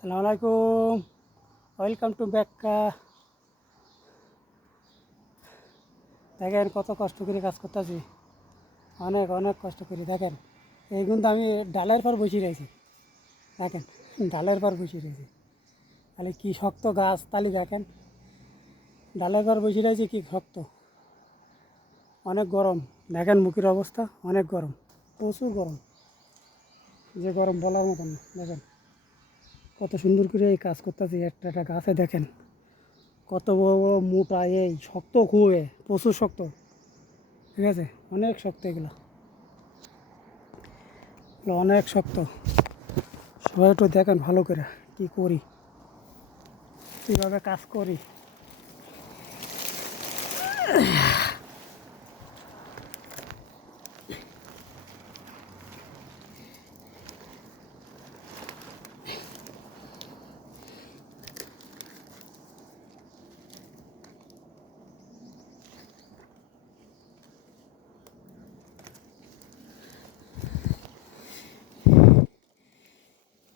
আসসালামু আলাইকুম, welcome to back. দেখেন কত কষ্ট করে কাজ করতেছি, অনেক অনেক কষ্ট করি। দেখেন এই কিন্তু আমি ডালের পর বসে রয়েছি। দেখেন ডালের পর বসে রয়েছি, তাহলে কি শক্ত গাছ, তালি দেখেন ডালের পর বসে রয়েছি, কি শক্ত, অনেক গরম। দেখেন মুখের অবস্থা, অনেক গরম, প্রচুর গরম, যে গরম বলার মতন না। দেখেন কত সুন্দর করে এই কাজ করতেছি একটা একটা গাছে। দেখেন কত বড় বড় মোটা, এই শক্ত খুবই, প্রচুর শক্ত। ঠিক আছে, অনেক শক্ত এগুলো, অনেক শক্ত। সবাই একটু দেখেন ভালো করে কি করি, কীভাবে কাজ করি।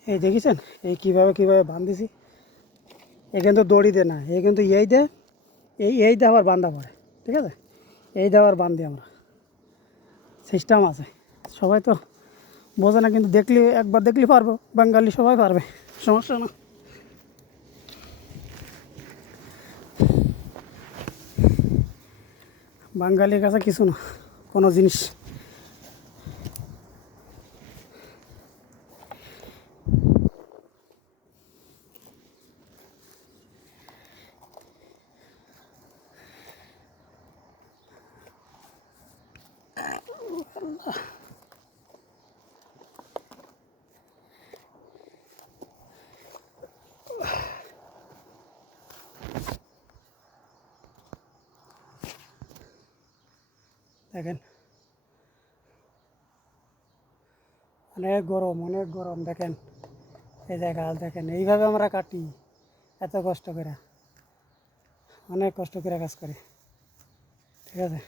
এই দেখেছেন এই কীভাবে কীভাবে বাঁধেছি। এ কিন্তু দড়ি দে না, এ কিন্তু এই দে, এই দে আবার বান্ধা পড়ে। ঠিক আছে, এই দে আবার বান্ধি আমরা, সিস্টেম আছে। সবাই তো বোঝে না, কিন্তু দেখলে একবার দেখলে পারবো, বাঙালি সবাই পারবে, সমস্যা না। বাঙালির কাছে কিছু না, কোনো জিনিস। দেখেন অনেক গরম, অনেক গরম। দেখেন এই জায়গা, দেখেন এইভাবে আমরা কাটি, এত কষ্ট করে, অনেক কষ্ট করে কাজ করি। ঠিক আছে।